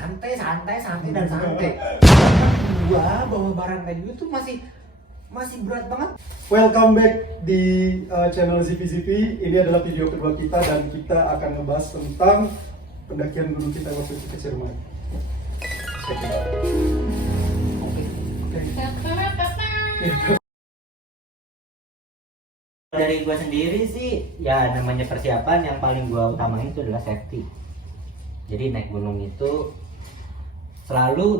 santai dan santai. Gua bawa barang kayak gitu tuh masih berat banget. Welcome back di channel ZP. Ini adalah video kedua kita dan kita akan ngebahas tentang pendakian gunung kita waktu itu ke Ciremai. Dari gua sendiri sih, ya namanya persiapan yang paling gua utamain itu adalah safety. Jadi naik gunung itu selalu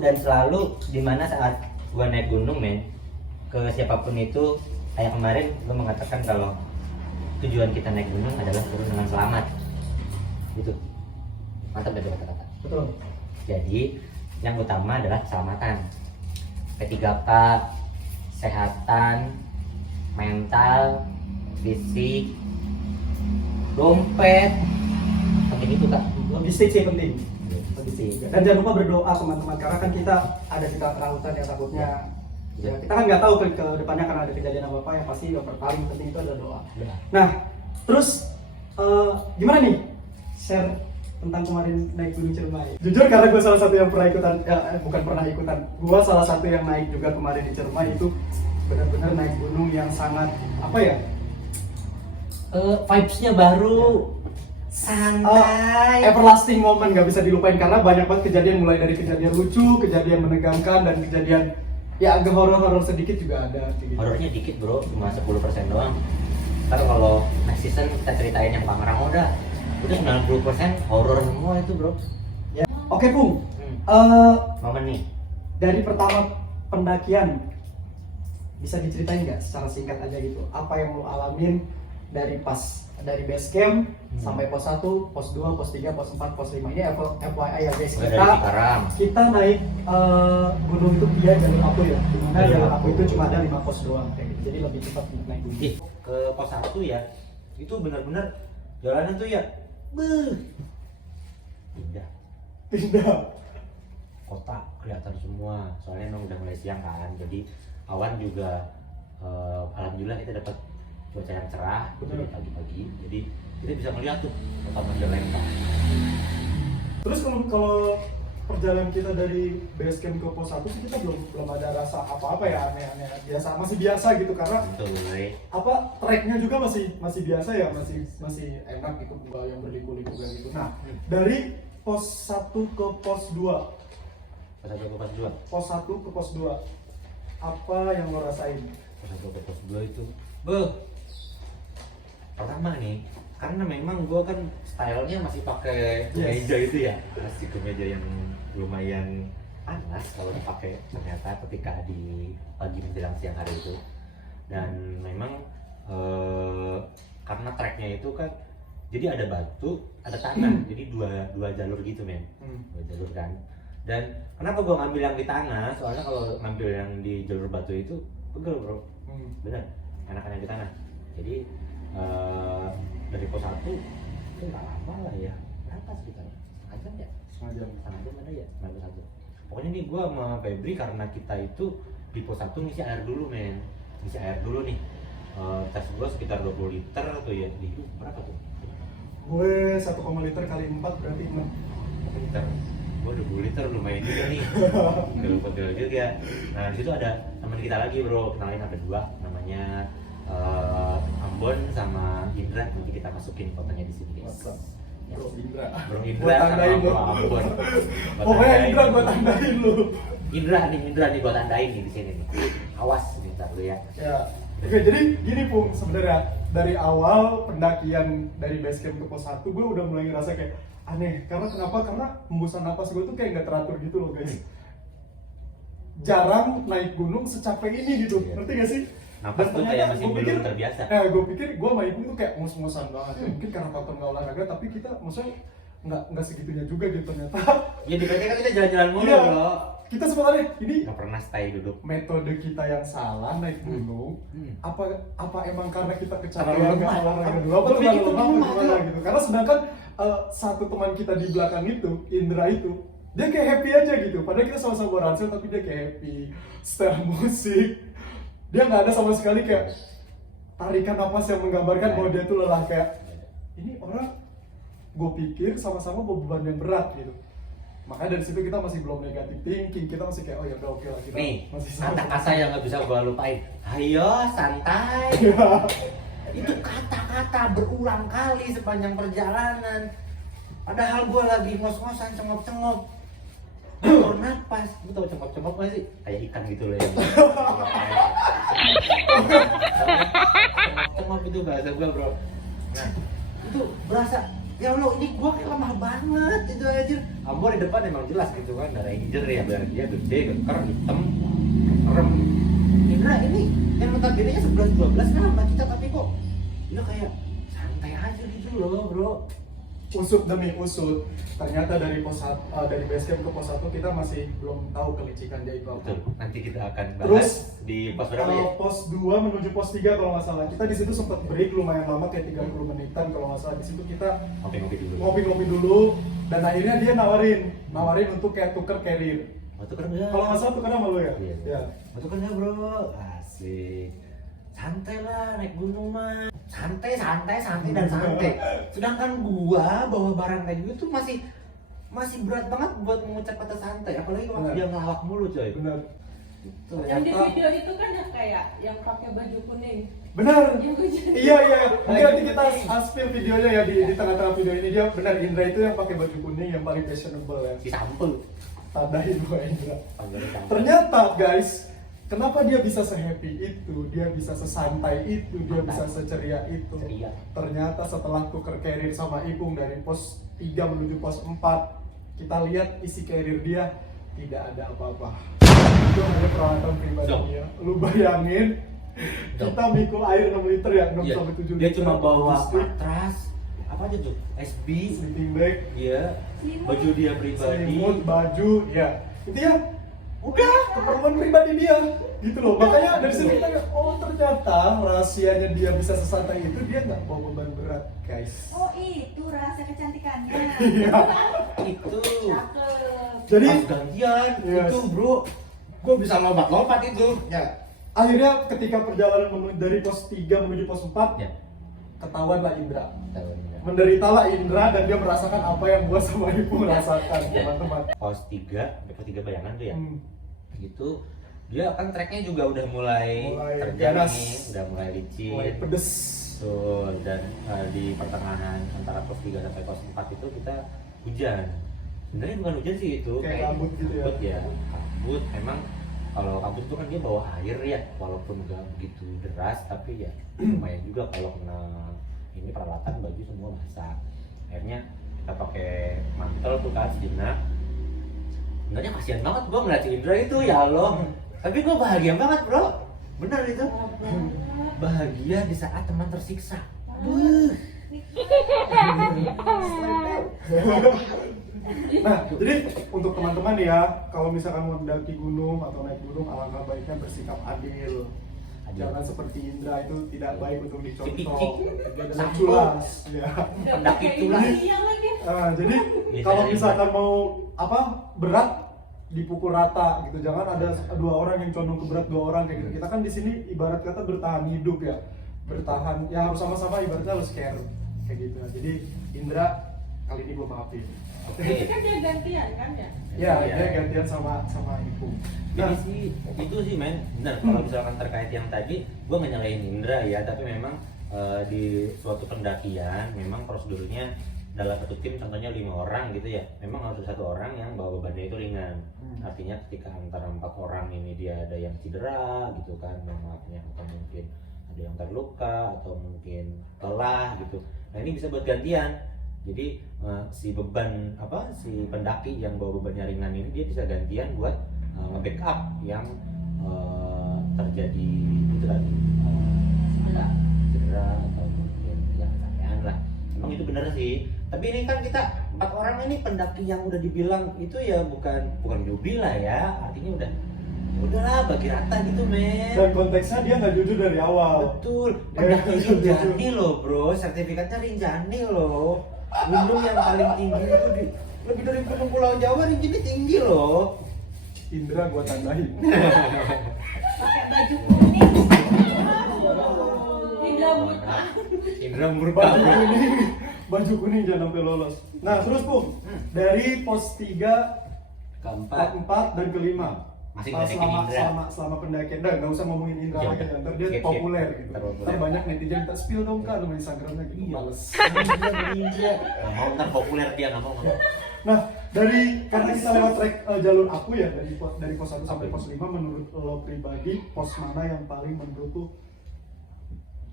dimana saat gua naik gunung ke siapapun itu, kayak kemarin gua mengatakan kalau tujuan kita naik gunung adalah turun dengan selamat. Gitu. Mantap dari kata-kata. Betul. Jadi yang utama adalah keselamatan. P3K, kesehatan, mental, fisik, dompet, penting itu Kak. Logistik sih penting. Logistik. Dan jangan lupa berdoa teman-teman, karena kan kita ada di kelautan yang takutnya ya, kita kan nggak tahu ke depannya akan ada kejadian apa yang pasti yang paling penting itu adalah doa. Ya. Nah, terus gimana nih share tentang kemarin naik gunung Ciremai? Jujur karena gue salah satu yang pernah ikutan, bukan pernah ikutan, gue salah satu yang naik juga kemarin di Ciremai. Itu benar-benar naik gunung yang sangat apa ya? Vibes-nya baru, santai, everlasting moment, nggak bisa dilupain karena banyak banget kejadian, mulai dari kejadian lucu, kejadian menegangkan, dan kejadian ya agak horor-horor sedikit juga ada. Gitu. Horornya dikit bro, cuma 10% doang. Ntar kalau next season kita ceritain yang Pangrango udah 90% horor semua itu bro. Ya. Oke Pung, Momen nih. dari pertama pendakian bisa diceritain nggak secara singkat aja gitu, apa yang lo alamin dari base camp sampai pos 1, pos 2, pos 3, pos 4, pos 5. Ini FYI ya guys, kita naik gunung itu via jalur Apu ya, dimana jalur Apu itu cuma ada 5 pos doang kayak gitu, jadi lebih cepat untuk naik gunung. Ke pos 1 ya, itu benar-benar jalanan tuh ya indah, kota kelihatan semua, soalnya emang udah mulai siang kan, jadi awan juga alhamdulillah kita dapat cuaca yang cerah dari pagi-pagi, jadi kita bisa melihat tuh kota Majalengka. Terus kalau perjalanan kita dari base camp ke pos 1 sih kita belum ada rasa apa-apa ya, aneh-aneh, masih biasa gitu, karena apa treknya juga masih biasa ya, masih enak gitu, enggak yang berliku-liku kayak gitu. Nah, dari pos 1 ke pos 2. Pos 1 ke pos 2. Apa yang lo rasain? Pos 1 ke pos 2 itu pertama nih, karena memang gue kan stylenya masih pakai kemeja itu ya, masih kemeja yang lumayan panas kalau dipakai ternyata ketika di pagi menjelang siang hari itu. Dan memang karena treknya itu kan jadi ada batu, ada tanah, jadi dua jalur gitu dua jalur kan. Dan kenapa gue ngambil yang di tanah? Soalnya kalau ngambil yang di jalur batu itu pegel bro, bener, enakan yang di tanah. Jadi dari pos 1 itu nggak lama lah ya, berapa sekitar setengah jam ada ya, pos 1. Pokoknya nih gue sama Febri, karena kita itu di pos 1 ngisi air dulu nih. Tas gue sekitar 20 liter tuh ya, di itu berapa tuh? Gue 1,5 liter kali 4 berarti 6 liter. Gue 20 liter lumayan juga nih. Pegel juga. Nah disitu ada teman kita lagi bro, kenalin, ada 2 namanya Ambon sama Indra, nanti kita masukin fotonya di sini guys. Bro Indra sama Bro Ambon. Pokoknya Indra gua tandain lu. Indra nih gua tandain nih di sini nih. Awas nih ntar lu ya. Ya. Oke, jadi gini Pung, sebenarnya dari awal pendakian dari base camp ke pos 1 gue udah mulai ngerasa kayak aneh. Karena hembusan napas gue tuh kayak nggak teratur gitu loh guys. Jarang naik gunung secapek ini gitu, ngerti gak sih? Napas tuh kayak masih belum terbiasa. Gue pikir gue main itu kayak ngos-ngosan banget. Mungkin karena faktor nggak olahraga, tapi kita maksudnya nggak segitunya juga gitu ternyata. Ya di PK kan kita jalan-jalan mulu bro. Kita sebenarnya ini nggak pernah stay duduk. Metode kita yang salah naik gunung. Apa emang karena kita kecapean Terlalu nggak olahraga dulu? Apa terlalu lemah gitu? Karena sedangkan satu teman kita di belakang itu, Indra itu, dia kayak happy aja gitu. Padahal kita sama-sama ransel, tapi dia kayak happy, setel musik. Dia nggak ada sama sekali kayak tarikan napas yang menggambarkan bahwa dia tuh lelah. Kayak ini orang, gue pikir sama-sama bawa beban yang berat gitu. Makanya dari situ kita masih belum negatif thinking, kita masih kayak oh ya udah oke lah kita Nih, masih kata-kata yang nggak bisa gua lupain. Ayo santai. Itu kata-kata berulang kali sepanjang perjalanan. Padahal gua lagi ngos-ngosan, cengop-cengop. Atur napas, lu tau cengop-cengop gak sih? Kayak ikan gitu loh ya. Cengop itu bahasa gua bro. Nah, itu berasa ya Allah ini gua kayak lemah banget itu aja. Ambor di depan emang jelas gitu kan, ada ranger ya, biar dia gede, geker, hitam, serem. Indra ini yang notabene-nya 11-12 kan sama kita, tapi kok dia kayak santai aja gitu loh bro. usut demi usut, ternyata dari dari base camp ke pos 1 kita masih belum tahu kelicikan dia itu apa. Betul, nanti kita akan bahas Terus di pos berapa ya? pos 2 menuju pos 3 kalau nggak salah. Kita di situ sempat break lumayan lama kayak 30 menitan kalau nggak salah. Di situ kita Ngopi-ngopi dulu. ngopi-ngopi dulu dan akhirnya dia nawarin untuk kayak tuker carrier. Mau tuker nggak? Kalau nggak salah tuker sama lo ya? Iya. Ya. Mau tuker nggak bro? Asik. Santai lah naik gunung mah. Santai dan santai. Sedangkan gua bawa barang kayak gitu tuh masih berat banget buat mengucap kata santai. Apalagi waktu Benar. dia ngelawak mulu coy. Benar. Itu Yang di Ternyata- video itu kan ya kayak yang pakai baju kuning. Benar. Yang gue jadi. Iya. Mungkin nanti kita spill videonya ya di tengah-tengah video ini. Dia benar, Indra itu yang pakai baju kuning yang paling fashionable ya. disampel. Tandain gua Indra. Panggilnya sampel. Ternyata guys, kenapa dia bisa se-happy itu, dia bisa sesantai itu, dia bisa seceria itu. Ceria. Ternyata setelah tuker carrier sama Ipung dari pos 3 menuju pos 4, kita lihat isi carrier dia tidak ada apa-apa. Itu hanya peralatan pribadi Jom. dia. Lu bayangin, Jom. kita mikul air 6 liter ya, 6 Iya. sampai 7 liter. Dia cuma bawa Stick, matras, apa aja tuh? SB, sleeping bag, iya, baju dia pribadi. selimut, baju, ya. Itu ya udah keperluan pribadi dia gitu loh. Makanya dari sini kita lihat, oh ternyata rahasianya dia bisa sesantai itu, dia nggak bawa beban berat guys. Oh itu rahasia kecantikannya. Iya. Itu. Cakep. Jadi Pas gantian Yes. itu bro, gua bisa lompat-lompat itu. Ya. akhirnya ketika perjalanan dari pos 3 menuju pos 4, Ya. ketahuan lah Indra. Tahu. Menderitalah Indra dan dia merasakan apa yang gua sama Ibu merasakan, teman-teman. Pos 3, pos 3 bayangan tuh ya. Hmm. Gitu. Dia kan treknya juga udah mulai terjal ganas, nih, udah mulai licin. mulai pedes. Betul, dan di pertengahan antara pos 3 sampai pos 4 itu kita hujan. Sebenarnya bukan hujan sih itu, Kayak kabut gitu ya. kabut ya. Kabut memang kalau kabut itu kan dia bawa air ya, walaupun nggak begitu deras tapi ya lumayan juga kalau kena ini peralatan baju semua basah. Akhirnya kita pakai mantel tuh kan sejenak. Sebenarnya kasihan banget gua ngeliat si Indra itu ya Allah. Tapi gua bahagia banget bro, bener itu. Bahagia di saat teman tersiksa. Nah, jadi untuk teman-teman nih ya, kalau misalkan mau mendaki gunung atau naik gunung, alangkah baiknya bersikap adil. Jangan seperti Indra itu tidak baik untuk dicontoh. Dipicik. Dia adalah Sampo. culas. Ya. Pendaki culas. Iya lagi. Jadi Bisa kalau dari misalkan mau berat dipukul rata gitu. Jangan ada 2 orang yang condong ke berat 2 orang kayak gitu. Kita kan di sini ibarat kata bertahan hidup ya. Bertahan ya harus sama-sama, ibaratnya harus care kayak gitu. Jadi Indra kali ini gue maafin. Tapi kan dia gantian kan ya. Ya, Iya. dia gantian sama Ibu. Jadi sih itu sih men, benar kalau misalkan terkait yang tadi, gue nggak nyalain Indra ya, tapi memang di suatu pendakian memang prosedurnya dalam satu tim contohnya 5 orang gitu ya, memang harus ada 1 orang yang bawa bebannya itu ringan. Artinya ketika antara 4 orang ini dia ada yang cedera gitu kan, maafnya, atau mungkin ada yang terluka atau mungkin lelah gitu. Nah ini bisa buat gantian. Jadi si pendaki yang bawa bebannya ringan ini dia bisa gantian buat nge-backup yang terjadi itu tadi cedera atau mungkin ya kecapean lah. Emang itu bener sih. Tapi ini kan kita 4 orang ini pendaki yang udah dibilang itu ya bukan newbie lah ya. Artinya udahlah bagi rata gitu men. Dan konteksnya dia nggak jujur dari awal. Betul, Dia pendaki jujur. Rinjani loh bro, sertifikatnya Rinjani loh. Gunung yang paling tinggi itu lebih dari gunung Pulau Jawa, Rinjani tinggi loh. Indra gua tandain. Pakai baju kuning. Indra buta. Indra murka. Baju kuning jangan sampai lolos. Nah terus Pung, dari pos 3 keempat, 4 dan kelima. masih Pas nggak selama pendakian, nggak usah ngomongin Indra Ya lagi, udah. ntar dia Skip. populer gitu. Ntar populer. Ntar banyak netizen minta spill dong kan nama Instagramnya gitu, Iya. males. Nggak mau ntar populer dia nggak mau. Nah, karena kita lewat track jalur aku ya, dari pos 1 sampai pos 5, menurut lo pribadi pos mana yang paling menurut lo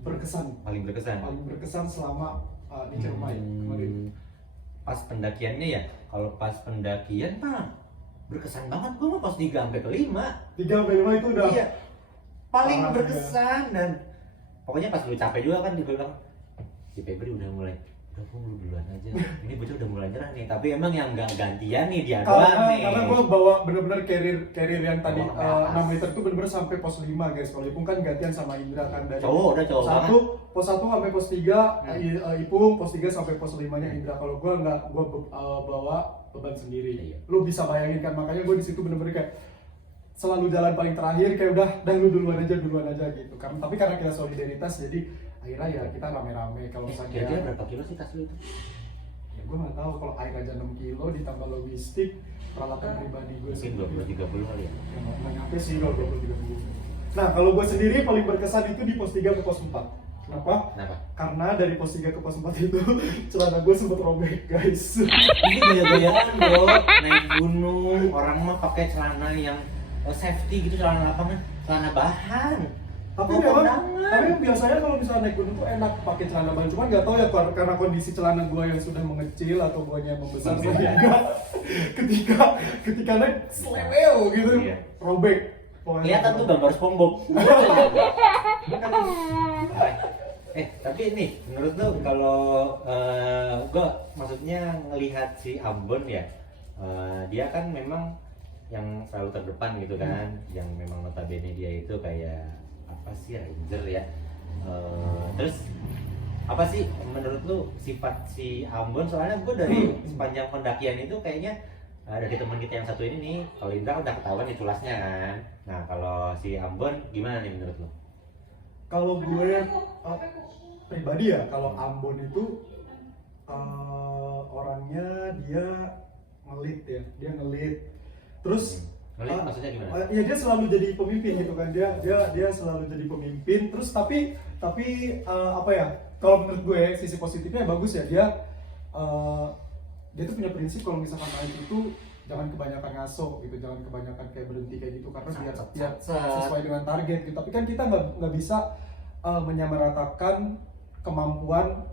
berkesan? Paling berkesan. Paling berkesan selama di Ciremai kemarin. Pas pendakiannya ya, kalau pas pendakian mah berkesan banget. Gue mah pas 3 sampai ke 5. 3 sampai 5 itu udah Iya, paling parah berkesan. Dan pokoknya pas lu capek juga kan, gue bilang si Febri udah mulai, udah gue duluan aja, ini bocah udah mulai nyerah nih. Tapi emang yang nggak gantian nih dia doang nih. karena gue bawa bener-bener carrier yang tadi Bawa ke 6 meter itu bener-bener sampai pos 5 guys. Kalau Ipung kan gantian sama Indra kan dari Udah cowok banget. pos 1 sampai pos 3 Ipung, pos 3 sampai pos 5 nya Indra. Kalau gue nggak, gue bawa beban sendiri. Iya. Lu bisa bayangin kan, makanya gue di situ bener-bener kayak selalu jalan paling terakhir, kayak udah lu duluan aja gitu. Tapi karena kita solidaritas, jadi akhirnya ya kita rame-rame. Kalau misalnya Kira-kira berapa kilo sih tas lu itu? ya gue nggak tahu, kalau air aja 6 kilo ditambah logistik peralatan pribadi gue Mungkin 20-30 kali ya. nggak nyampe sih kalau 23 Nah, kalau gue sendiri paling berkesan itu di pos 3 ke pos 4. Kenapa? Karena dari pos 3 ke pos 4 itu celana gue sempet robek guys. Ini gaya-gayaan bro, naik gunung, orang mah pakai celana yang safety gitu, celana lapangan, celana bahan. Tapi Oh, memang, kondangan. tapi biasanya kalau misalnya naik gunung tuh enak pakai celana bahan. Cuman nggak tahu ya karena kondisi celana gue yang sudah mengecil atau guanya yang membesar, sehingga ketika naik selewel gitu, Iya. robek. Pokoknya Kelihatan tuh gambar SpongeBob. Tapi nih, menurut lu kalau gua maksudnya ngelihat si Ambon ya, dia kan memang yang selalu terdepan gitu kan, yang memang notabene dia itu kayak apa sih, ranger ya. Terus apa sih menurut lu sifat si Ambon? Soalnya gua dari sepanjang pendakian itu kayaknya dari teman kita yang satu ini nih, kalau Indra udah ketahuan nih culasnya kan. Nah kalau si Ambon gimana nih menurut lu? Kalau gue pribadi ya, kalau Ambon itu orangnya dia ngelit ya, dia ngelit. Terus Ngelit maksudnya gimana? ya dia selalu jadi pemimpin gitu kan, dia selalu jadi pemimpin. Terus tapi apa ya? Kalau menurut gue sisi positifnya bagus ya, dia tuh punya prinsip kalau misalkan naik itu jangan kebanyakan ngaso gitu, jangan kebanyakan kayak berhenti kayak gitu, karena biar sesuai dengan target gitu. Tapi kan kita nggak bisa menyamaratakan kemampuan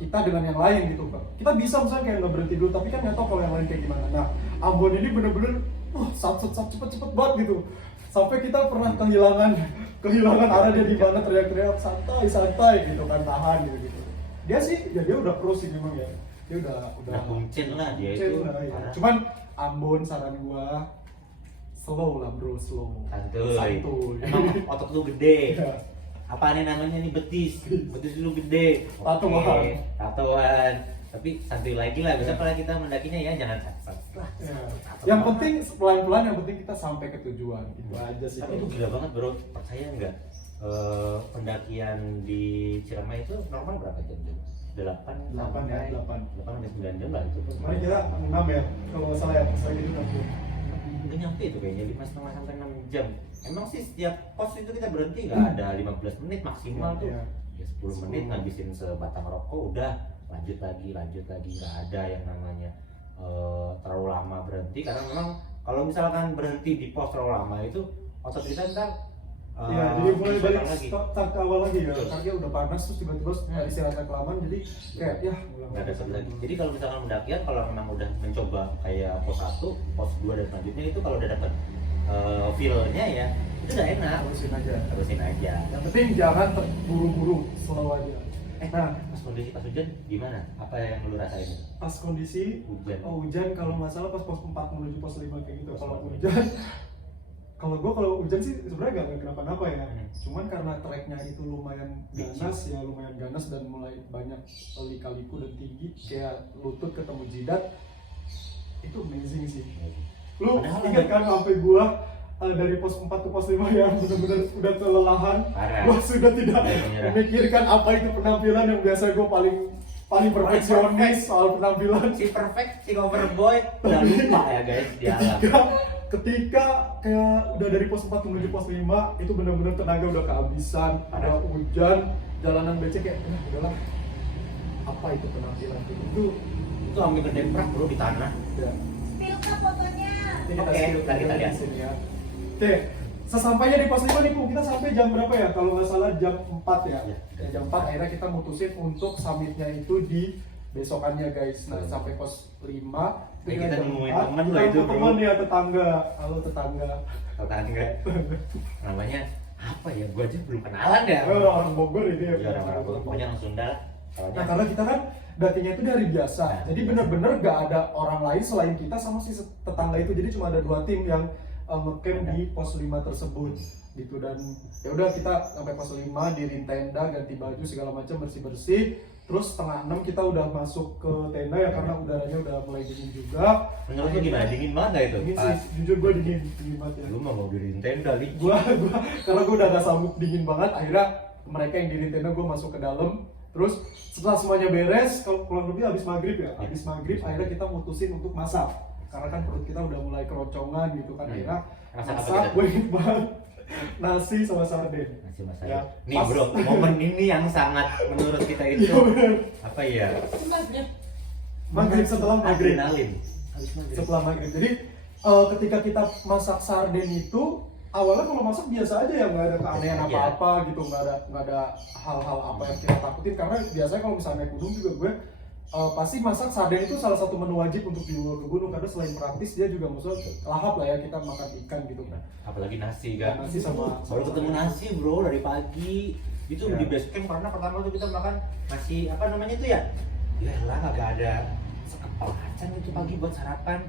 kita dengan yang lain gitu. Kita bisa misalnya kayak nggak berhenti dulu, tapi kan nggak tahu kalau yang lain kayak gimana. Nah, Ambon ini bener-bener cepet banget gitu, sampai kita pernah kehilangan arah, dia di mana teriak-teriak santai gitu kan, tahan gitu. Dia sih ya, dia udah pro sih memang ya, dia udah kuncen lah dia kuncen itu. lah, ya. Cuman Ambon saran gua slow lah bro, slow. Santuy. Santuy. Emang otot lu gede. Ya. Apa nih namanya nih, betis lu gede. Tatoan. Oke, tatoan. Tapi santuy lagi lah, bisa pala kita mendakinya ya, jangan sat lah. Ya. Yang penting pelan-pelan, yang penting kita sampai ke tujuan. Itu aja sih. Tapi itu gila banget bro, percaya nggak? Pendakian di Ciremai itu normal berapa jam? 8 ya, 8 sampai 9 jam lah itu. Kemarin kita 6 ya, kalau nggak salah ya, saya gitu 6. Nggak nyampe itu kayaknya, 5,5 sampai 6 jam. Emang sih setiap pos itu kita berhenti nggak ada 15 menit maksimal tuh. Iya. Ya 10 menit ngabisin sebatang rokok udah lanjut lagi, nggak ada yang namanya terlalu lama berhenti, karena memang kalau misalkan berhenti di pos terlalu lama itu otot kita ntar Iya, jadi mulai balik lagi. start ke awal lagi ya, Betul. karena udah panas terus tiba-tiba istirahat kelamaan, jadi kayak ya Nggak ada satu lagi. Jadi kalau misalkan pendakian, kalau memang udah mencoba kayak pos 1, pos 2 dan selanjutnya itu kalau udah dapet feel-nya ya itu udah enak, terusin aja. Yang penting jangan terburu-buru, slow aja. Nah, Pas kondisi pas hujan gimana? Apa yang lu rasain? pas kondisi Hujan. hujan kalau nggak salah pas pos 4 menuju pos 5 kayak gitu. Pos Kalau 4. hujan, kalau hujan sih sebenarnya nggak kenapa-napa ya. Hmm. Cuman karena treknya itu lumayan ganas dan mulai banyak lika-liku dan tinggi, kayak lutut ketemu jidat, itu amazing sih. Lu Padahal ingat kan sampai gua dari pos 4 ke pos 5 yang benar-benar udah kelelahan, Parah. gua sudah tidak Menyerah. memikirkan apa itu penampilan yang biasa gua paling paling perfeksionis soal penampilan. Si perfect, si cover boy udah lupa ya guys di alam. Ketika kayak udah dari pos 4 menuju pos 5 itu benar-benar tenaga udah kehabisan, ada hujan, jalanan becek kayak udahlah. Apa itu penampilan itu? Itu hampir kedemprak bro di tanah. Ya. Spill kah fotonya? Ini Oke, kita kita lihat. di sini ya. Oke, sesampainya di pos 5 nih Bu, kita sampai jam berapa ya? Kalau nggak salah jam 4 ya. Jam 4 akhirnya kita mutusin untuk summitnya itu di besokannya guys. Nah, sampai pos 5 Kita jam nemuin 4, temen kita loh itu, bro. temen ya, tetangga. Halo tetangga. Tetangga. Namanya apa ya? Gua aja belum kenalan ya. Orang Bogor ini ya. Iya, orang Bogor. Pokoknya orang Sunda lah. Nah, karena kita kan datingnya itu dari biasa, jadi bener-bener gak ada orang lain selain kita sama si tetangga itu. Jadi cuma ada 2 tim yang ngecamp di pos 5 tersebut gitu. Dan ya udah kita sampai pos 5 diriin tenda, ganti baju segala macam, bersih-bersih. Terus setengah 6 kita udah masuk ke tenda ya, karena udaranya udah mulai dingin juga. Menurut lu gimana? Dingin banget gak itu? Dingin sih, jujur gue dingin banget ya. Lu mau diriin tenda nih? Karena gue udah gak sanggup dingin banget, akhirnya mereka yang diriin tenda, gue masuk ke dalam. Terus setelah semuanya beres, kalau kurang lebih habis maghrib ya, habis maghrib akhirnya kita mutusin untuk masak. Karena kan perut kita udah mulai keroncongan gitu kan, akhirnya Masak apa masak. kita? Gue inget banget nasi sama sarden. Masih masak. Ya, Nih pas. bro, momen ini yang sangat menurut kita itu Iya bener. apa ya? Maghrib, setelah maghrib. Adrenalin. Habis maghrib. Setelah maghrib. Jadi ketika kita masak sarden itu awalnya kalau masak biasa aja ya, nggak ada keanehan Biasa aja. apa-apa gitu, nggak ada hal-hal apa yang kita takutin. Karena biasanya kalau misalnya naik gunung juga gue pasti masak sarden itu salah satu menu wajib untuk dibawa ke gunung, karena selain praktis dia juga maksudnya lahap lah ya, kita makan ikan gitu kan. Apalagi nasi kan. Nasi sama baru ketemu nasi bro dari pagi. Itu Ya. di base camp karena pertama tuh kita makan nasi apa namanya itu ya? Ya lah kagak ada sekepal kacang itu pagi buat sarapan.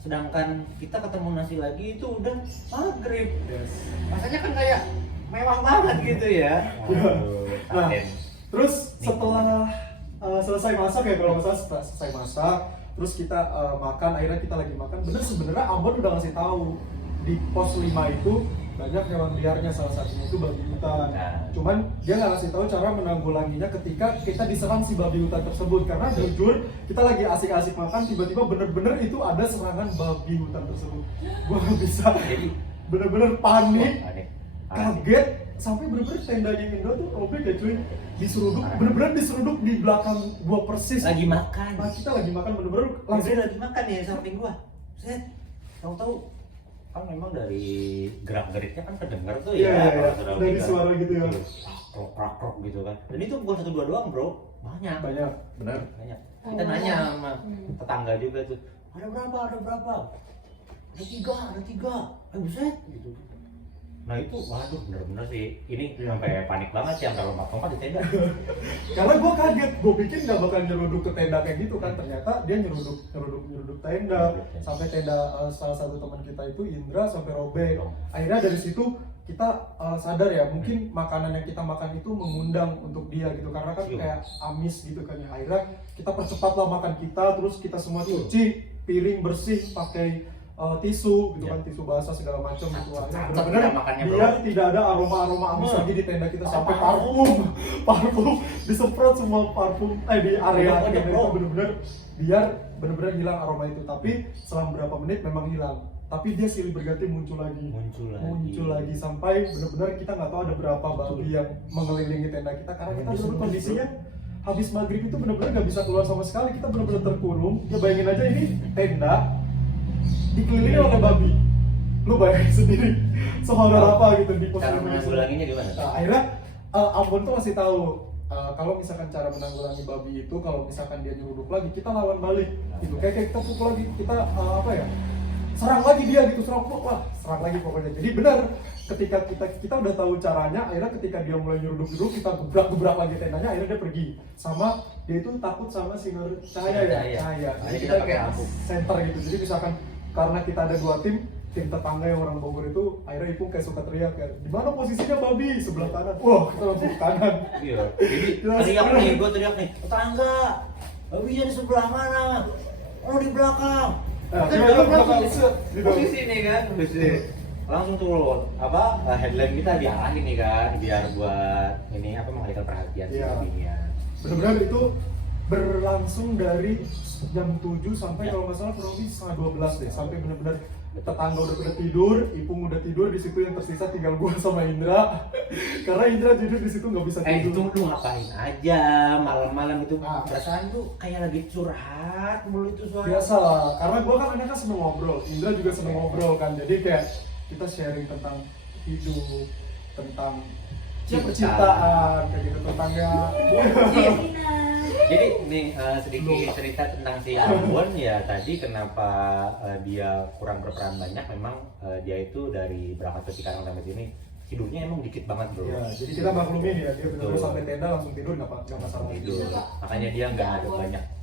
Sedangkan kita ketemu nasi lagi itu udah maghrib. Yes. Rasanya kan kayak mewah banget gitu ya. Aduh, Nah, Sarden. terus setelah selesai masak ya, kalau nggak salah setelah selesai masak, terus kita makan, akhirnya kita lagi makan. Bener sebenarnya Ambon udah ngasih tahu di pos 5 itu banyak hewan liarnya, salah satunya itu babi hutan. Nah. Cuman dia nggak ngasih tahu cara menanggulanginya ketika kita diserang si babi hutan tersebut. Karena jujur kita lagi asik-asik makan, tiba-tiba bener-bener itu ada serangan babi hutan tersebut. Gua nggak bisa, Jadi bener-bener panik, wah, aneh. kaget, sampai bener-bener tendanya Indra tuh robek ya cuy, diseruduk, bener-bener diseruduk di belakang gua persis. Lagi makan. Nah, kita lagi makan bener-bener Langsung langsung. lagi makan ya samping gua. Set. Tahu-tahu kan memang dari gerak-geriknya kan kedengar tuh Iya, ya. iya, kalau iya. saudara Dari kita. suara gitu ya. Iya, krok gitu kan. Dan itu bukan 1 2 doang, Bro. Banyak. Banyak, benar. Banyak. Kita nanya sama tetangga juga tuh. Ada berapa? Ada berapa? Ada 3. Buset gitu. Nah itu, waduh bener-bener sih, ini sampai panik banget sih sampai lompat-lompat di tenda. Karena gua kaget, gua pikir nggak bakal nyeruduk ke tenda kayak gitu kan, ternyata dia nyeruduk tenda, sampai tenda salah satu teman kita itu Indra sampai robek. Akhirnya dari situ kita sadar ya, mungkin makanan yang kita makan itu mengundang untuk dia gitu, karena kan kayak amis gitu kan ya. Akhirnya kita percepatlah makan kita, terus kita semua cuci piring bersih pakai tisu gitu kan, tisu basah segala macam gitu. Akhirnya benar-benar makannya, biar tidak ada aroma amis lagi di tenda kita, sampai parfum disemprot semua parfum di area tenda itu, benar-benar biar benar-benar hilang aroma itu. Tapi selang berapa menit memang hilang, tapi dia silih berganti muncul lagi sampai benar-benar kita nggak tahu ada berapa babi yang mengelilingi tenda kita, karena kita dulu kondisinya habis maghrib itu benar-benar nggak bisa keluar sama sekali. Kita benar-benar terkurung. Ya bayangin aja, ini tenda dikelilingi oleh babi, lu bayangin sendiri sehoror apa gitu di pos Cara 5. menanggulanginya gimana? Nah, akhirnya Ambon tuh masih tahu kalau misalkan cara menanggulangi babi itu, kalau misalkan dia nyeruduk lagi, kita lawan balik gitu. Kayak kita pukul lagi, kita serang lagi dia gitu, serang lagi pokoknya. Jadi benar, ketika kita udah tahu caranya, akhirnya ketika dia mulai nyeruduk kita gebrak lagi tendanya, akhirnya dia pergi. Sama dia itu takut sama sinar cahaya. Jadi kita pakai kayak lampu center gitu. Jadi misalkan karena kita ada 2 tim tetangga yang orang Bogor itu, akhirnya Ipung kayak suka teriak kayak, di mana posisinya babi? Sebelah kanan. Wah, kita langsung ke kanan. Iya. Jadi gue teriak nih, tetangga, babinya di sebelah mana? Oh di belakang. Nah, Kita coba dalam belakang, langsung gitu. posisi nih kan, langsung tuh headline kita diarahin nih kan, biar buat ini mengalihkan perhatian si Iya. babinya. Benar-benar itu berlangsung dari jam 7 sampai Ya. kalau nggak salah kurang lebih setengah 12 deh, sampai benar-benar tetangga udah pada tidur, Ipung udah tidur, di situ yang tersisa tinggal gua sama Indra. Karena Indra jujur di situ nggak bisa itu tidur. lu ngapain aja malam-malam itu? Ah. Perasaan tuh kayak lagi curhat mulu itu suara. Biasa lah, karena gua kan anaknya seneng ngobrol, Indra juga seneng ngobrol kan, jadi kayak kita sharing tentang hidup, tentang Cinta. percintaan, kayak gitu, tentang ya. Jadi nih sedikit cerita tentang si Ambon ya, tadi kenapa dia kurang berperan banyak. Memang dia itu dari berangkat ke Cikarang sampai sini tidurnya emang dikit banget bro. Ya, jadi kita maklumin ya, dia benar-benar Betul. sampai tenda langsung tidur nggak masalah. Tidur. Makanya dia nggak ada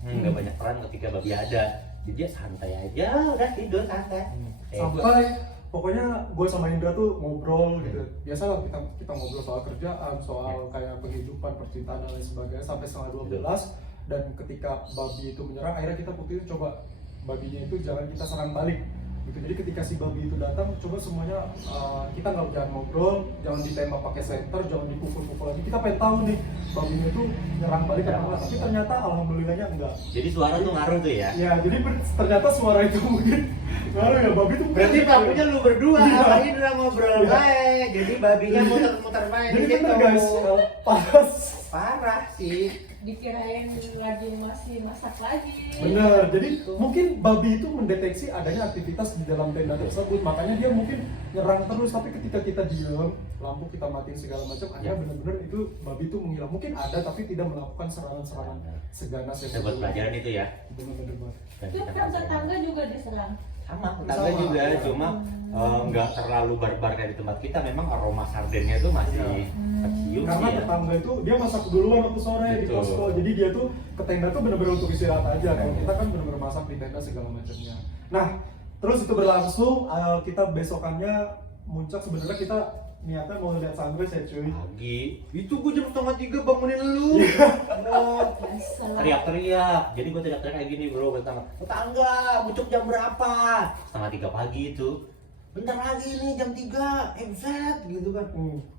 nggak banyak peran ketika Babi ada. Jadi dia santai aja, udah tidur santai. Sampai pokoknya gue sama Indra tuh ngobrol gitu. Biasa lah kita ngobrol soal kerjaan, soal kayak kehidupan, percintaan dan lain sebagainya sampai setengah 12. Dan ketika babi itu menyerang, akhirnya kita putusin coba babinya itu jangan kita serang balik. Gitu. Jadi ketika si babi itu datang, coba semuanya kita jangan ngobrol, jangan ditembak pakai senter, jangan dipukul-pukul lagi. Kita pengen tahu nih babinya itu nyerang balik apa enggak. Tapi ternyata alhamdulillahnya enggak. Jadi suara tuh ngaruh tuh ya. Ya, jadi ternyata suara itu mungkin ngaruh ya, babi tuh Berarti babunya lu berdua, Iya. sama Indra ngobrol baik. Jadi babinya muter-muter baik Jadi gitu. bener guys, panas. Parah sih. Dikirain lagi masih masak lagi. Bener, jadi mungkin babi itu mendeteksi adanya aktivitas di dalam tenda tersebut, makanya dia mungkin nyerang terus. Tapi ketika kita diam, lampu kita matiin segala macam, akhirnya bener-bener itu babi itu menghilang. Mungkin ada tapi tidak melakukan serangan-serangan seganas yang Saya buat pelajaran itu ya. bener-bener banget. Dan Itu kita kan pelajaran. tetangga juga diserang. Sama tetangga Sama, juga, iya. cuma nggak terlalu barbar kayak di tempat kita. Memang aroma sardennya tuh masih kecium Karena sih ya. tetangga itu dia masak duluan waktu sore di Betul. posko, jadi dia tuh ke tenda tuh bener-bener untuk istirahat aja. Kalau kita kan bener-bener masak di tenda segala macamnya. Nah, terus itu berlangsung, kita besokannya muncak. Sebenarnya kita niatnya mau lihat sunrise ya cuy. Pagi itu gue jam 2:30 bangunin lu. Teriak-teriak. Jadi gue teriak-teriak kayak gini bro, tetangga bucuk jam berapa? 2:30 pagi itu. Bentar lagi nih jam 3, Zat gitu kan.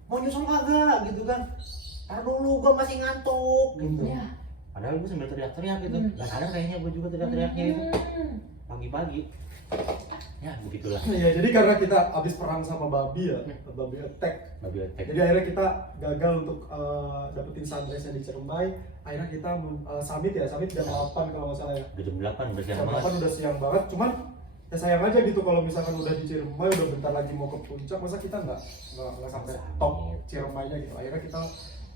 Mau nyusul kagak gitu kan. Tar dulu gue masih ngantuk gitu. Ya. Padahal gue sambil teriak-teriak gitu. Gak sadar kayaknya gue juga teriak-teriaknya itu pagi-pagi. Ya begitulah. Ya, jadi karena kita habis perang sama babi ya, babi attack. Babi attack. Jadi akhirnya kita gagal untuk dapetin sunrise-nya di Ciremai. Akhirnya kita summit jam 8 kalau nggak salah ya. Udah jam 8 udah siang Jam banget. 8 udah siang banget, cuman ya sayang aja gitu kalau misalkan udah di Ciremai, udah bentar lagi mau ke puncak, masa kita nggak sampai top Ciremainya gitu. Akhirnya kita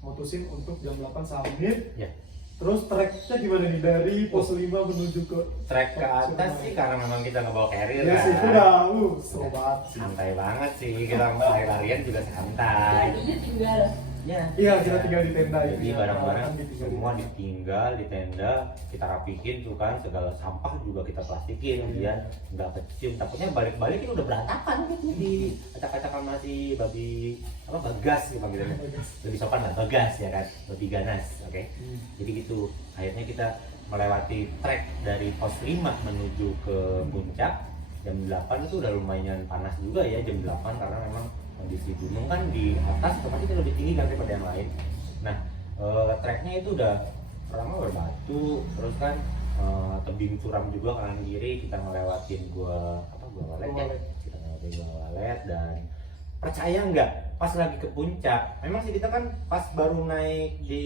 mutusin untuk jam 8 summit. Ya. Terus treknya gimana nih dari pos 5 menuju ke Trek ke atas sih karena memang kita ngebawa carrier ya sih, itu udah seru banget sih. santai banget sih, kita lari-larian juga santai. Tadinya tinggal. Ya. Iya, kita tinggal di tenda Jadi ini. barang-barang Ditinggal. semua ditinggal di tenda, kita rapihin tuh kan, segala sampah juga kita plastikin biar nggak kecium. Takutnya balik-balik ini udah berantakan gitu di acak-acak sama si babi apa Bagas gitu panggilannya. Lebih sopan lah Bagas ya kan, babi ganas, oke. Jadi gitu, akhirnya kita melewati trek dari pos 5 menuju ke puncak. Jam 8 itu udah lumayan panas juga ya, jam 8 karena memang kondisi gunung kan di atas otomatis lebih tinggi kan daripada yang lain. Nah, treknya itu udah pertama berbatu, terus kan tebing curam juga kanan kiri, kita ngelewatin gua walet ya. Kita ngelewatin gua walet dan percaya nggak pas lagi ke puncak, memang sih kita kan pas baru naik di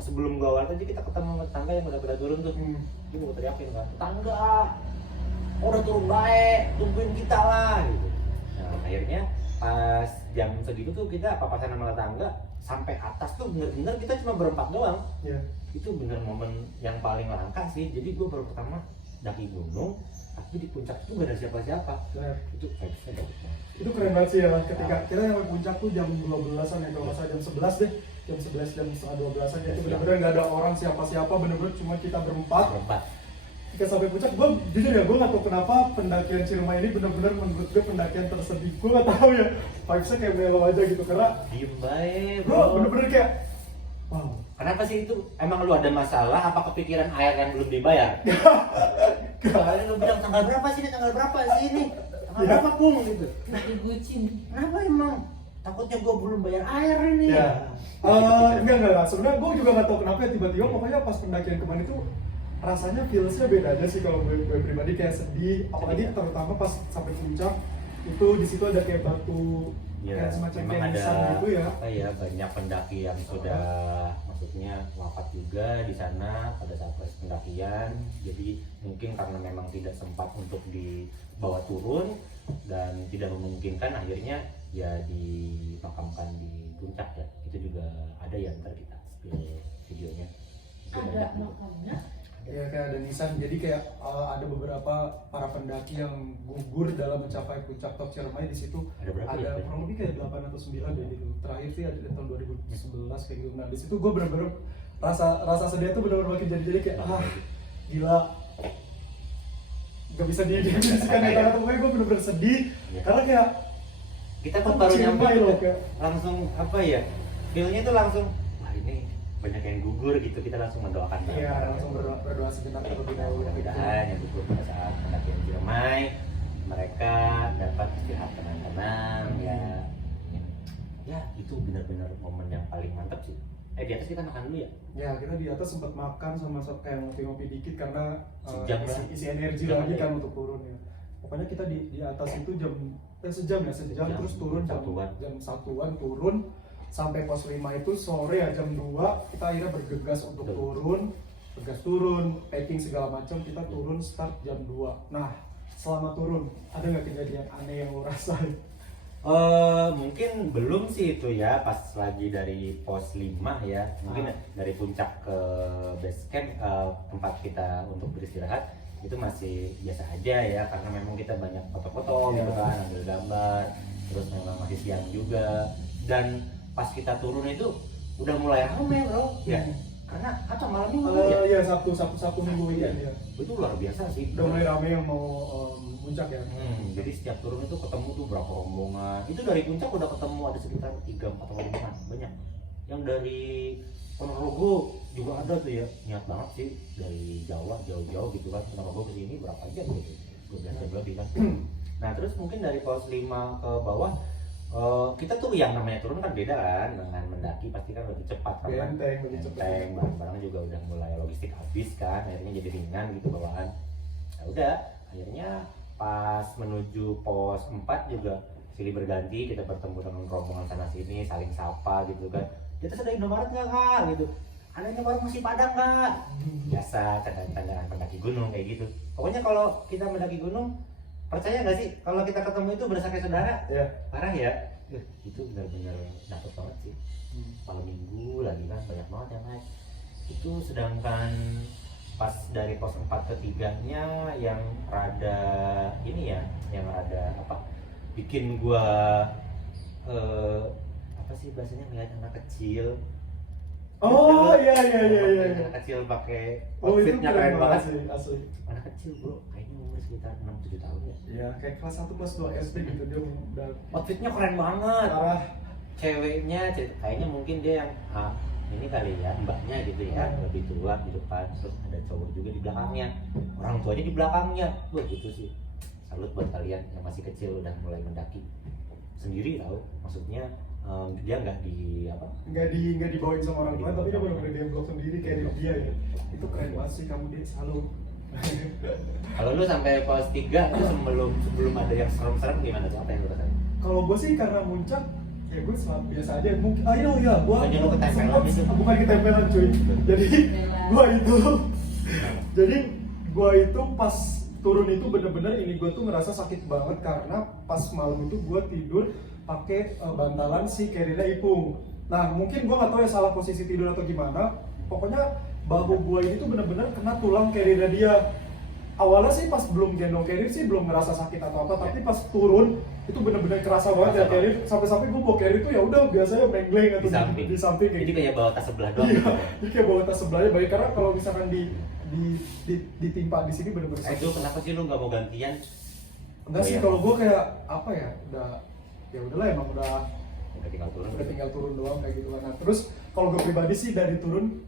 sebelum gua walet aja kita ketemu tetangga yang udah pada turun tuh. Dia mau teriakin kan, tetangga udah turun baik, tungguin kita lah gitu. Nah, akhirnya pas jam segitu tuh kita papasan sama tetangga sampai atas tuh bener-bener kita cuma berempat doang. Iya. Itu bener momen yang paling langka sih. Jadi gue baru pertama daki gunung, tapi di puncak itu gak ada siapa-siapa. Benar. Itu vibes-nya bagus banget. Itu keren banget sih ya, ketika kita yang puncak tuh jam 12-an ya, kalau nggak salah jam 11 deh, jam 11 jam setengah 12-an ya, itu benar-benar nggak ada orang siapa-siapa, bener-bener cuma kita berempat. Ketika sampai puncak, gue jujur ya, gue nggak tahu kenapa pendakian Ciremai ini bener-bener menurut gue pendakian tersedih. Gue nggak tahu ya, vibes-nya kayak mellow aja gitu, karena Diem baik gue bener-bener kayak wow. Kenapa sih itu? Emang lu ada masalah? Apa kepikiran air yang belum dibayar? Kalian lu bilang tanggal berapa sih ini? Tanggal berapa sih ini? Tanggal berapa pung gitu? Digucin. Kenapa emang? takutnya gue belum bayar air ini. Ya. Enggak. Sebenarnya gue juga nggak tahu kenapa ya tiba-tiba pokoknya pas pendakian kemarin itu rasanya feelsnya beda aja sih kalau gue pribadi kayak sedih, apalagi terutama pas sampai puncak itu di situ ada kayak batu kayak semacam memang kayak ada nisan gitu ya. apa ya, banyak pendaki yang sudah maksudnya wafat juga di sana pada saat proses pendakian. Jadi mungkin karena memang tidak sempat untuk dibawa turun dan tidak memungkinkan, akhirnya ya dimakamkan di puncak ya. Itu juga ada ya, ntar kita spill videonya. Itu banyak Ada juga. makamnya. Ya kayak ada nisan, jadi kayak ada beberapa para pendaki yang gugur dalam mencapai puncak Top Ciremai. Di situ Ada berapa ya? ada kurang lebih kayak 8 atau 9 deh gitu. Terakhir sih ada di tahun 2011 kayak gitu. Nah di situ gue bener-bener rasa sedih itu bener-bener makin jadi kayak gila, gak bisa didefinisikan ya, karena pokoknya gue bener-bener sedih Iya. karena kayak Kita tuh Top baru nyampe Ciremai loh, kayak langsung apa ya, feelnya tuh langsung wah ini banyak yang gugur gitu, kita langsung mendoakan iya bareng-bareng. langsung berdoa sejenak terlebih dahulu. Mudah-mudahan yang gugur pada saat pendakian Ciremai mereka dapat istirahat tenang-tenang ya itu benar-benar momen yang paling mantap sih. Di atas kita makan dulu ya. Ya kita di atas sempat makan sama kayak ngopi-ngopi dikit karena Sejam lah. isi energi Sejam lagi aja. kan untuk turun ya. Pokoknya kita di atas itu sejam terus turun jam satuan turun sampai pos 5 itu sore ya jam 2 kita akhirnya bergegas untuk Betul. turun, packing segala macam, kita turun start jam 2. Nah, selama turun ada nggak kejadian aneh yang lo rasain? Mungkin belum sih itu ya, pas lagi dari pos 5 ya, mungkin dari puncak ke base camp, tempat kita untuk beristirahat itu masih biasa aja ya, karena memang kita banyak foto-foto gitu kan, ambil gambar, terus memang masih siang juga, dan pas kita turun itu udah mulai ramai bro ya, karena apa malam minggu ya, Iya Sabtu Minggu ini ya. itu luar biasa sih. Udah mulai rame yang mau puncak ya. Jadi setiap turun itu ketemu tuh berapa rombongan. Itu dari puncak udah ketemu ada sekitar 3-4 rombongan, banyak. Yang dari Ponorogo juga ada tuh ya, niat banget sih dari Jawa jauh-jauh gitu kan, Ponorogo ke sini berapa jam gitu, 12 jam lebih kan. Nah terus mungkin dari pos 5 ke bawah, kita tuh yang namanya turun kan beda kan dengan mendaki, pasti kan lebih cepat karena Lebih cepat. barang-barangnya juga udah mulai logistik habis kan, akhirnya jadi ringan gitu bawaan. Nah, udah akhirnya pas menuju pos 4 juga silih berganti, kita bertemu dengan rombongan sana sini, saling sapa gitu kan. Di atas ada Indomaret nggak kak gitu, ada Indomaret masih Padang nggak, biasa candaan-candaan pendaki gunung kayak gitu. Pokoknya kalau kita mendaki gunung, percaya nggak sih kalau kita ketemu itu berasa kayak saudara? Ya. Parah ya, itu benar-benar dapet banget sih. Malam minggu lagi kan banyak banget yang naik. Itu sedangkan pas dari pos 4 ke 3-nya yang rada ini ya, yang rada apa, bikin gua apa sih bahasanya, ngeliat anak kecil. Oh iya. Anak kecil pakai Oh itu outfitnya keren banget. sih asli. Anak kecil bro, kayaknya umur sekitar 6-7 tahun ya. Ya kayak kelas 1 kelas 2 SD gitu dia udah Outfitnya keren banget. parah. Ceweknya kayaknya mungkin dia yang ini kali ya, mbaknya gitu ya, lebih tua di depan, terus ada cowok juga di belakangnya, orang tuanya di belakangnya. Wah gitu sih, salut buat kalian yang masih kecil udah mulai mendaki sendiri tahu, maksudnya dia nggak di apa, nggak dibawain sama orang tua tapi dia benar-benar develop sendiri kayak dia ya. Itu keren banget sih kamu dia salut. Kalau lu sampai pos 3 itu sebelum ada yang serem-serem gimana tuh, apa yang lu rasain? Kalau gue sih karena muncak ya gue selalu biasa aja mungkin iya gue Bukannya lu ketempelan gitu? bukan ketempelan cuy, jadi gue itu pas turun itu bener-bener ini gue tuh ngerasa sakit banget karena pas malam itu gue tidur pakai bantalan si Kerina Ipung. Nah mungkin gue nggak tahu ya salah posisi tidur atau gimana, pokoknya bahu gue ini tuh bener-bener kena tulang Kerina dia. Awalnya sih pas belum gendong Kerir sih belum ngerasa sakit atau apa, tapi pas turun itu bener-bener kerasa banget ya Kerir. Sampai-sampai gue bawa Kerir tuh ya udah biasanya mengleng atau di samping kayak Jadi gitu. kayak bawa tas sebelah doang Iya, gitu. ini kayak bawa tas sebelahnya baik, karena kalau misalkan ditimpa di sini bener-bener Itu kenapa sih lu nggak mau gantian? Enggak sih, kalau gue kayak apa ya, udah ya udahlah emang udah tinggal turun doang kayak gitu lah. Nah terus kalau gue pribadi sih dari turun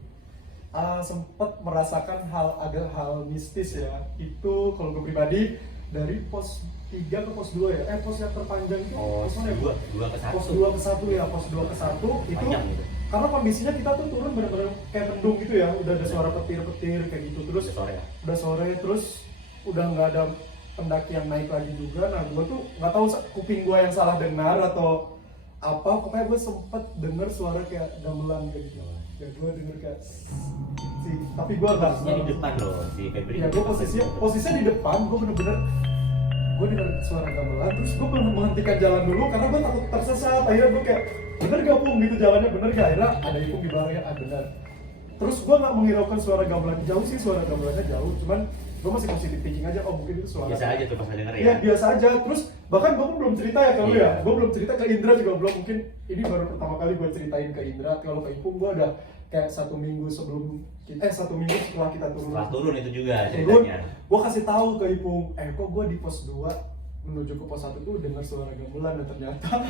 sempet merasakan ada hal mistis ya. Itu kalau gue pribadi dari pos 3 ke pos 2 ya, pos yang terpanjang itu Pos mana ya? 2 ke 1. Pos 2 ke 1 ya, pos 2 ke 1 itu Panjang gitu. karena kondisinya kita tuh turun benar-benar kayak mendung gitu ya, udah ada suara petir-petir kayak gitu, terus Udah sore ya. udah sore, terus udah nggak ada pendaki yang naik lagi juga. Nah gue tuh nggak tahu kuping gue yang salah dengar atau apa, pokoknya gue sempet denger suara kayak gamelan kayak gitu ya, gue denger kayak sih, tapi gue nggak Posisinya di depan loh si Febri. ya, gue posisinya di depan, gue bener-bener gue denger suara gamelan, terus gue menghentikan jalan dulu karena gue takut tersesat. Akhirnya gue kayak bener gak Pung gitu jalannya, bener gak? Akhirnya ada Ipung di belakangnya, bener. Terus gue nggak menghiraukan suara gamelan, jauh sih suara gamelannya jauh, cuman gue masih positif thinking aja, oh mungkin itu suara Biasa aja tuh pas denger ya. iya biasa aja. Terus bahkan gue pun belum cerita ya ke lu Iya. ya, gue belum cerita ke Indra juga belum, mungkin ini baru pertama kali gue ceritain ke Indra. Kalau ke Ipung gue udah kayak 1 minggu sebelum 1 minggu setelah kita turun. Setelah turun itu juga gue ceritanya. kasih tahu ke Ipung, kok gue di pos 2 menuju ke pos 1 tuh dengar suara gamelan, dan ternyata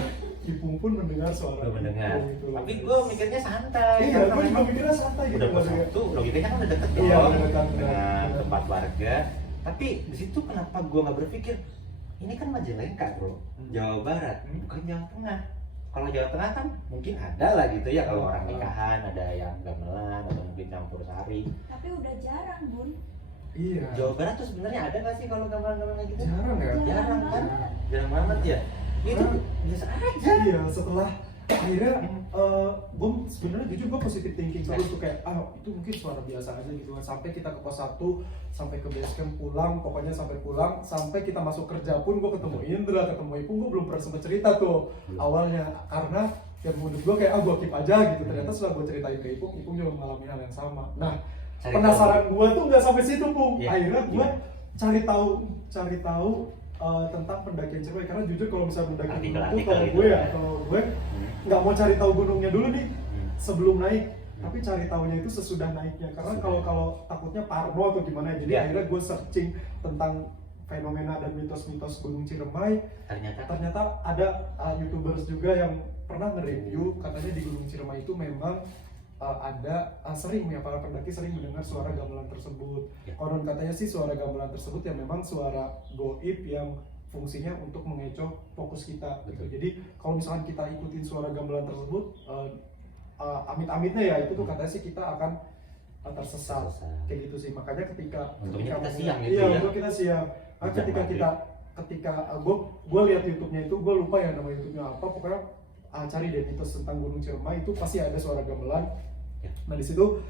Ipung pun mendengar suara Gue mendengar. itu, gitu. Tapi gue mikirnya santai. iya, karena gue juga memang mikirnya santai gitu. udah pos maksudnya. 1, logikanya kan udah deket Iya, dong udah dekat, dengan benar. tempat warga. Tapi di situ kenapa gue nggak berpikir ini kan Majalengka bro, Jawa Barat, bukan Jawa Tengah. Kalau Jawa Tengah kan mungkin ada lah gitu ya, kalau orang nikahan ada yang gamelan atau mungkin campur sari. Tapi udah jarang Bun. Iya. Jawa Barat tuh sebenarnya ada nggak sih kalau gamelan-gamelan kayak gitu? Jarang ya. Jarang kan? Jarang banget ya. Itu biasa aja. Iya, setelah akhirnya gue sebenarnya jujur gue positive thinking terus tuh kayak itu mungkin suara biasa aja gitu kan, sampai kita ke pos 1, sampai ke base camp, pulang, pokoknya sampai pulang, sampai kita masuk kerja pun gue ketemu Indra, ketemu Ipung, gue belum pernah sempet cerita tuh awalnya, karena ya menurut gue kayak gue keep aja gitu. Ternyata setelah gue ceritain ke Ipung juga mengalami hal yang sama. Nah Cari penasaran gue tuh nggak sampai situ Pung, Iya. akhirnya gue cari tahu tentang pendakian Ciremai, karena jujur kalau misalnya mendaki gunung tuh Artikel-artikel kalau gitu gue ya, kan. kalau gue nggak mau cari tahu gunungnya dulu nih sebelum naik, Hmm. tapi cari tahunya itu sesudah naiknya, karena Sesudah. kalau takutnya parno atau gimana. Jadi Iya. akhirnya gue searching tentang fenomena dan mitos-mitos Gunung Ciremai. Ternyata ada YouTubers juga yang pernah nge-review, katanya di Gunung Ciremai itu memang ada sering ya, para pendaki sering mendengar suara gamelan tersebut. Ya. Konon katanya sih suara gamelan tersebut yang memang suara goib yang fungsinya untuk mengecoh fokus kita gitu. Jadi kalau misalkan kita ikutin suara gamelan tersebut, amit-amitnya ya itu tuh katanya sih kita akan tersesat kayak gitu sih. Makanya ketika Untungnya kita ketika siang gitu iya, ya. untuk kita siang. Nah, Jam ketika gue lihat YouTube-nya itu, gue lupa ya nama YouTube-nya apa, pokoknya cari deh mitos tentang Gunung Ciremai itu pasti ada suara gamelan. Ya. Nah di situ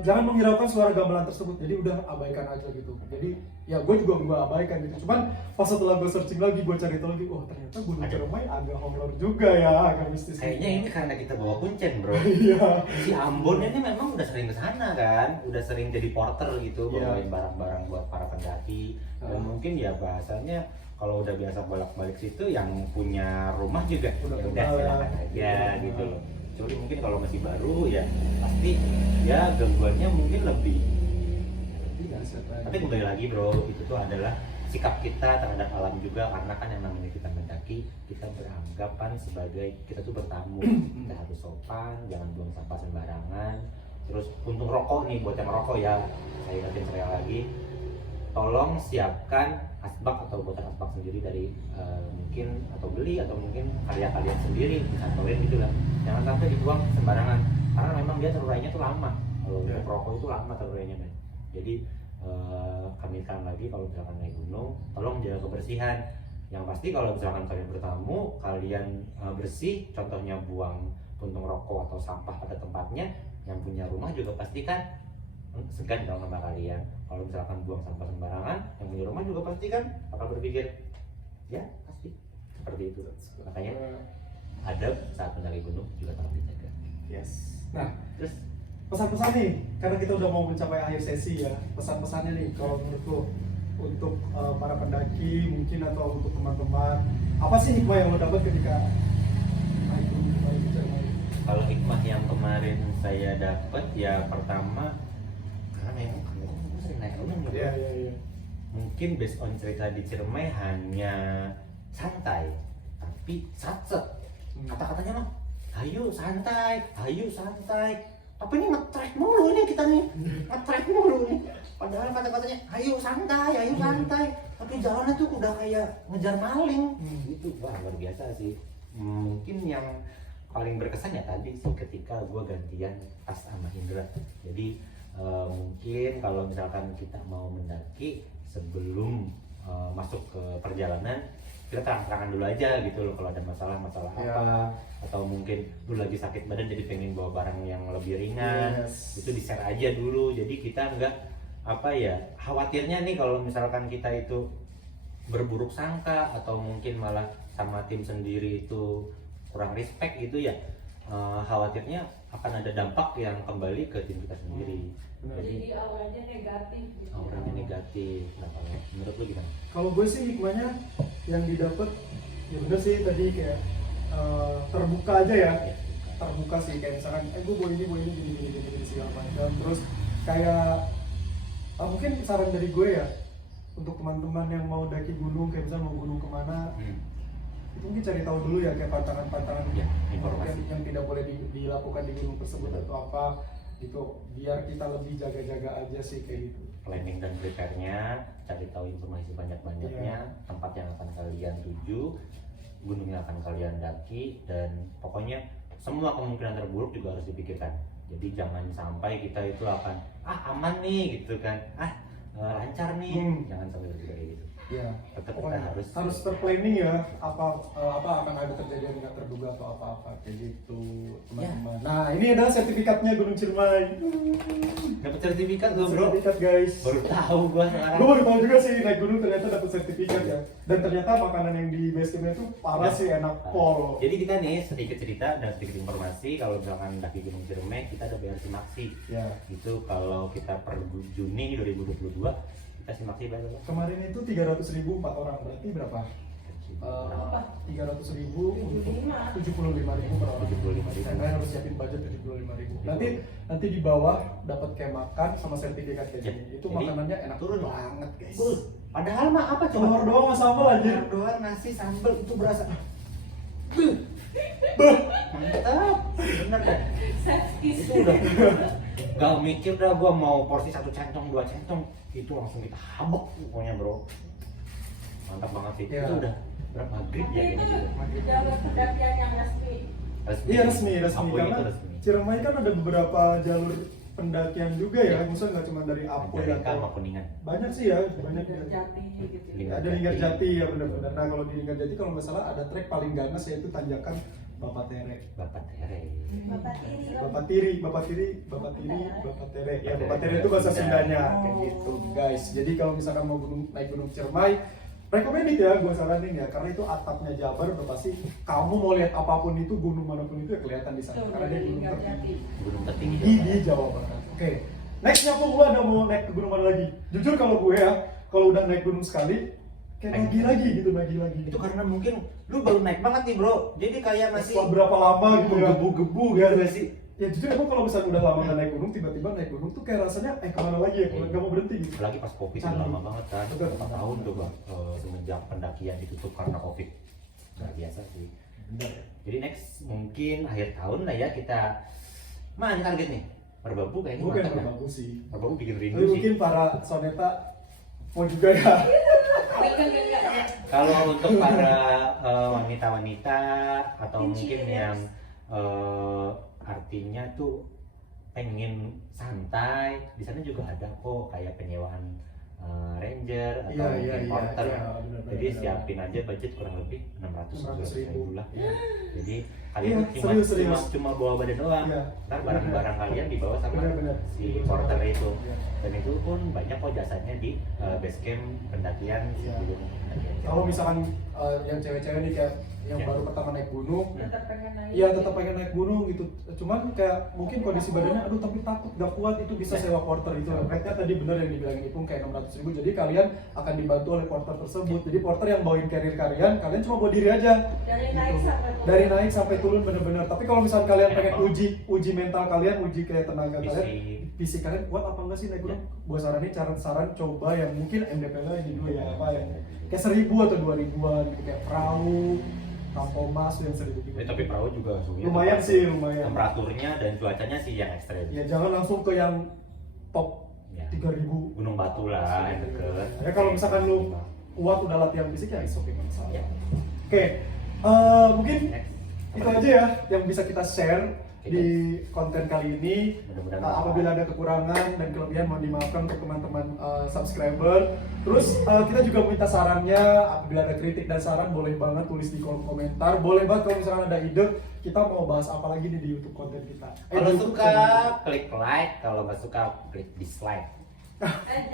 jangan menghiraukan suara gamelan tersebut, jadi udah abaikan aja gitu. Jadi ya gue abaikan gitu. Cuman pas setelah gue searching lagi, gue cari tahu lagi, oh ternyata Gunung Ciremai agak horor juga ya, agak mistis. Kayaknya ini karena kita bawa kuncen bro. Iya. Si Ambon ini memang udah sering kesana kan, udah sering jadi porter gitu, Iya. bawain barang-barang buat para pendaki. Dan mungkin ya bahasanya kalau udah biasa bolak-balik situ, yang punya rumah juga Udah ya kenal ya. silakan aja Udah gitu kenal. loh. Kecuali mungkin kalau masih baru ya pasti ya gangguannya mungkin lebih. Tapi kembali lagi bro, itu tuh adalah sikap kita terhadap alam juga, karena kan yang namanya kita mendaki, kita beranggapan sebagai kita tuh bertamu. Kita harus sopan, jangan buang sampah sembarangan. Terus untung rokok nih, buat yang rokok ya, saya ingetin sekali lagi, tolong siapkan asbak atau buatan asbak sendiri dari mungkin atau beli atau mungkin karya kalian sendiri, disantolin gitu lah. Jangan sampai dibuang sembarangan, karena memang dia terurainya tuh lama. Kalau untuk rokok itu lama terurainya men. Jadi kami kan lagi kalau misalkan naik gunung, tolong jaga kebersihan. Yang pasti kalau misalkan kalian bertamu, kalian bersih, contohnya buang puntung rokok atau sampah pada tempatnya. Yang punya rumah juga pastikan segan dong sama kalian. Kalau misalkan buang sampah sembarangan, yang punya rumah juga pasti kan bakal berpikir, ya pasti seperti itu. Makanya adab saat mendaki gunung juga tolong dijaga. Yes. Nah, Terus pesan-pesan nih, karena kita udah mau mencapai akhir sesi ya, pesan-pesannya nih kalau menurut lo untuk para pendaki mungkin atau untuk teman-teman, apa sih hikmah yang lo dapat ketika naik gunung Ciremai? kalau hikmah yang kemarin saya dapat ya pertama, karena memang aku sering naik gunung ya, Iya, iya, iya. mungkin based on cerita di Ciremai hanya santai tapi satset. Kata-katanya mah ayo santai, tapi ini nge-track mulu ini kita nih, nge-track mulu nih. Padahal kata-katanya, ayo santai, tapi jalannya tuh udah kayak ngejar maling. Gitu, wah luar biasa sih. Mungkin yang paling berkesan ya tadi sih ketika gue gantian tas sama Indra. Jadi mungkin kalau misalkan kita mau mendaki sebelum masuk ke perjalanan, kita terang-terangan dulu aja gitu loh kalau ada masalah apa, atau mungkin lu lagi sakit badan jadi pengen bawa barang yang lebih ringan, itu di share aja dulu. Jadi kita nggak khawatirnya nih kalau misalkan kita itu berburuk sangka atau mungkin malah sama tim sendiri itu kurang respect gitu ya, khawatirnya akan ada dampak yang kembali ke tim kita sendiri. Jadi auranya negatif gitu. Auranya negatif. Nah kalau menurut lu gimana? Kalau gue sih hikmahnya yang didapat ya bener sih tadi kayak terbuka aja ya, terbuka sih kayak misalkan gue bawa ini gini segala macam. Terus kayak mungkin saran dari gue ya untuk teman-teman yang mau daki gunung, kayak misalnya mau gunung kemana, itu mungkin cari tahu dulu ya kayak pantangan-pantangan informasi yang tidak boleh dilakukan di gunung tersebut atau apa gitu, biar kita lebih jaga-jaga aja sih kayak gitu. Planning dan prepare-nya, cari tahu informasi banyak-banyaknya, tempat yang akan kalian tuju, gunung yang akan kalian daki, dan pokoknya semua kemungkinan terburuk juga harus dipikirkan. Jadi jangan sampai kita itu akan aman nih gitu kan, lancar nih, jangan sampai berpikir kayak gitu. Ya, Tetap kita harus terplanning ya, apa akan ada terjadi nggak terduga atau apa kayak gitu teman-teman. Nah ini adalah sertifikatnya Gunung Ciremai. Dapat sertifikat gue bro. Sertifikat guys. Baru tahu gue sekarang. Gue baru tahu juga sih naik gunung ternyata dapat sertifikat ya. Dan ternyata makanan yang di base campnya itu parah sih, enak pol. Jadi kita nih sedikit cerita dan sedikit informasi kalau misalkan daki Gunung Ciremai kita ada bayar simaksi. Ya. Itu kalau kita per Juni 2022 kita simaksi berapa? Kemarin itu 300.000 4 orang, berarti berapa? 300.000 untuk 75.000 per orang. 75.000. Dan kalian harus siapin budget 75.000. Nanti di bawah dapat kayak makan sama sertifikat kayak gini. Itu Jadi, makanannya enak turun banget guys. Padahal mah apa coba? Telur doang sama sambal aja. Telur doang, nasi, sambal itu berasa. Mantap, bener kan? Itu udah gak mikir dah gua mau porsi 1 centong 2 centong, itu langsung kita habok pokoknya bro. Mantap banget sih. Ya. Itu udah berapa maghrib ya Tapi kayaknya itu juga. jalur pendakian yang resmi. Iya resmi Apoy karena itu resmi. Ciremai kan ada beberapa jalur pendakian juga ya, maksudnya nggak cuma dari Apoy Dari atau sama Kuningan. banyak sih ya, banyak Lingkar Jati gitu. ada Linggarjati ya benar-benar. Nah kalau di Linggarjati kalau nggak salah ada trek paling ganas yaitu tanjakan Bapak Tere. Bapak Tere. Bapak Tiri. Bapak Tere. Ya Bapak Tere itu bahasa Sundanya kayak gitu guys. Jadi kalau misalkan mau naik gunung Ciremai, recommended ya, gue saranin ya, karena itu atapnya Jabar udah pasti kamu mau lihat apapun itu, gunung manapun itu ya kelihatan di sana. Karena dia gunung tertinggi Gunung tertinggi di Jawa Barat. Oke. Nextnya pun gue ada mau naik ke gunung mana lagi? Jujur kalau gue ya, kalau udah naik gunung sekali, kayak nagih lagi. Itu karena mungkin lu baru naik banget nih bro, jadi kayak masih Setelah berapa lama gitu ya? gebu-gebu gitu masih. Ya jujur emang kalau misalnya udah lama nggak naik gunung, tiba-tiba naik gunung tuh kayak rasanya kemana lagi ya, nggak mau berhenti gitu. Apalagi pas covid itu Canggih. lama banget kan, Betul. 4 tahun tuh bang, semenjak pendakian ditutup karena covid. Nggak biasa sih. Bener. Jadi next mungkin akhir tahun lah ya kita mana target nih? Merbabu kayaknya Bukan mantap ya. bagus sih. Merbabu bikin Tapi rindu sih. mungkin para soneta mau juga ya. Kalau untuk para wanita-wanita atau mungkin yang artinya tuh pengen santai, di sana juga ada kok kayak penyewaan ranger atau mungkin porter. benar, Jadi benar. siapin aja budget kurang lebih 600.000 lah. Iya. Jadi Iya, kalian serius. cuma bawa badan doang. Iya. Ntar barang-barang kalian dibawa sama Benar. si porter itu. Iya. Dan itu pun banyak kok jasanya di base camp pendakian Iya. sebelum pendakian. Kalau misalkan yang cewek-cewek nih kayak yang Iya. baru pertama naik gunung, Tetap pengen naik. iya tetap pengen naik gunung gitu. Cuman kayak mungkin kondisi badannya, aduh tapi takut gak kuat, itu bisa sewa porter itu. Rate-nya tadi bener yang dibilangin Ipung kayak 600.000. Jadi kalian akan dibantu oleh porter tersebut. Jadi porter yang bawain carrier kalian cuma bawa diri aja. Dari naik Gitu. sampai turun. Dari naik sampai turun bener-bener. Tapi kalau misalkan kalian Enak pengen banget. uji mental kalian, uji kayak tenaga kalian, Fisik. fisik kalian kuat apa enggak sih naik gunung? Gue saranin saran coba yang mungkin MDPL ini dulu ya, apa ya, kayak 1.000 atau 2.000-an gitu, kayak perahu, kampung mas yang 1.000 gitu. Tapi perahu juga suhunya Lumayan sih, lumayan. temperaturnya dan cuacanya sih yang ekstrem. Ya jangan langsung ke yang top Ya. 3.000. Gunung Batu lah yang deket. Ya kalau misalkan lu kuat udah latihan fisik ya oke masalah. Ya. Oke, mungkin Next. itu aja ya yang bisa kita share di konten kali ini. Mudah-mudahan Apabila ada kekurangan dan kelebihan mohon dimaafkan untuk teman-teman subscriber. Terus kita juga minta sarannya, apabila ada kritik dan saran boleh banget tulis di kolom komentar. Boleh banget kalau misalkan ada ide kita mau bahas apa lagi nih di YouTube konten kita. Kalau di YouTube suka channel. klik like, kalau nggak suka klik dislike.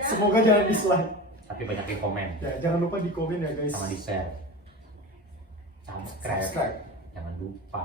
Semoga jangan dislike. Tapi banyakin komen Ya, jangan lupa di komen ya guys. sama di share. Subscribe. Subscribe. Jangan lupa.